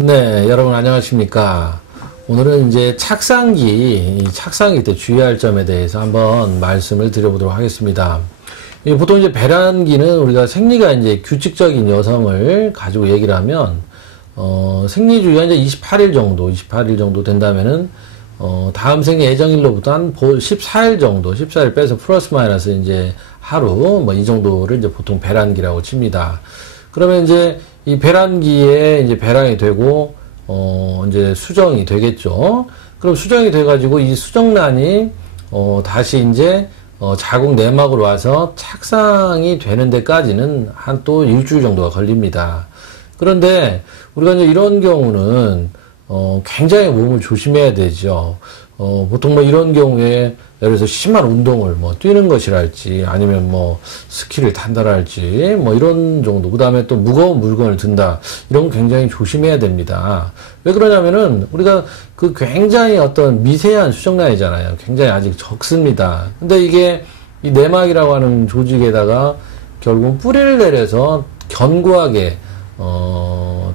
네, 여러분 안녕하십니까. 오늘은 이제 착상기 때 주의할 점에 대해서 한번 말씀을 드려보도록 하겠습니다. 보통 이제 배란기는 우리가 생리가 이제 규칙적인 여성을 가지고 얘기를 하면, 생리 주기가 이제 28일 정도 된다면은, 다음 생리 예정일로부터 한 14일 정도, 14일 빼서 플러스 마이너스 이제 하루, 뭐 이 정도를 이제 보통 배란기라고 칩니다. 그러면 이제 이 배란기에 이제 배란이 되고, 이제 수정이 되겠죠. 그럼 수정이 돼가지고 이 수정란이, 다시 이제, 자궁 내막으로 와서 착상이 되는 데까지는 한 또 일주일 정도가 걸립니다. 그런데 우리가 이제 이런 경우는, 굉장히 몸을 조심해야 되죠. 보통 뭐 이런 경우에, 예를 들어서 심한 운동을 뭐 뛰는 것이랄지, 아니면 뭐 스키를 탄다랄지, 뭐 이런 정도. 그 다음에 또 무거운 물건을 든다. 이런 거 굉장히 조심해야 됩니다. 왜 그러냐면은, 우리가 그 굉장히 어떤 미세한 수정란이잖아요. 굉장히 아직 적습니다. 근데 이게 이 내막이라고 하는 조직에다가 결국 뿌리를 내려서 견고하게,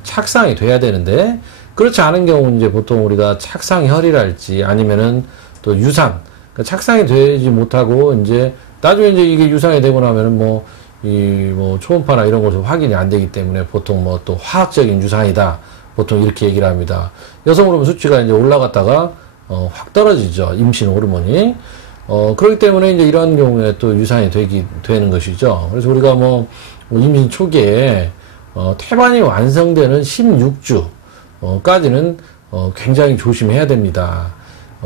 착상이 돼야 되는데, 그렇지 않은 경우는 이제 보통 우리가 착상혈이랄지 아니면은 또 유상, 그러니까 착상이 되지 못하고 이제 나중에 이제 이게 유상이 되고 나면은 뭐 초음파나 이런 것으로 확인이 안 되기 때문에 보통 뭐 또 화학적인 유상이다. 보통 이렇게 얘기를 합니다. 여성 호르몬 수치가 이제 올라갔다가 확 떨어지죠. 임신 호르몬이. 그렇기 때문에 이제 이런 경우에 또 유상이 되는 것이죠. 그래서 우리가 뭐 임신 초기에 태반이 완성되는 16주 까지는 굉장히 조심해야 됩니다.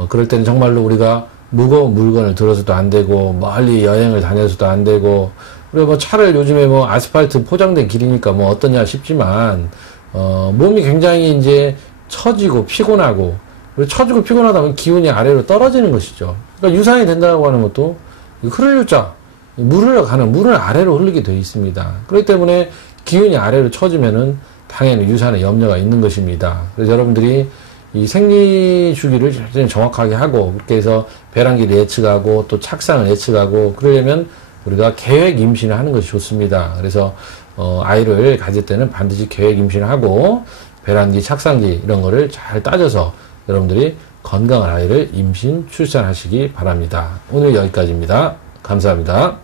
그럴 때는 정말로 우리가 무거운 물건을 들어서도 안 되고 멀리 여행을 다녀서도 안 되고, 그리고 뭐 차를 요즘에 뭐 아스팔트 포장된 길이니까 뭐 어떠냐 싶지만 몸이 굉장히 이제 처지고 피곤하고, 그리고 처지고 피곤하다 보면 기운이 아래로 떨어지는 것이죠. 그러니까 유상이 된다고 하는 것도 흐를 유자, 물은 아래로 흐르게 되어 있습니다. 그렇기 때문에 기운이 아래로 처지면은 당연히 유산에 염려가 있는 것입니다. 그래서 여러분들이 이 생리 주기를 정확하게 하고, 그렇게 해서 배란기를 예측하고 또 착상을 예측하고, 그러려면 우리가 계획 임신을 하는 것이 좋습니다. 그래서 아이를 가질 때는 반드시 계획 임신을 하고 배란기, 착상기 이런 거를 잘 따져서 여러분들이 건강한 아이를 임신, 출산하시기 바랍니다. 오늘 여기까지입니다. 감사합니다.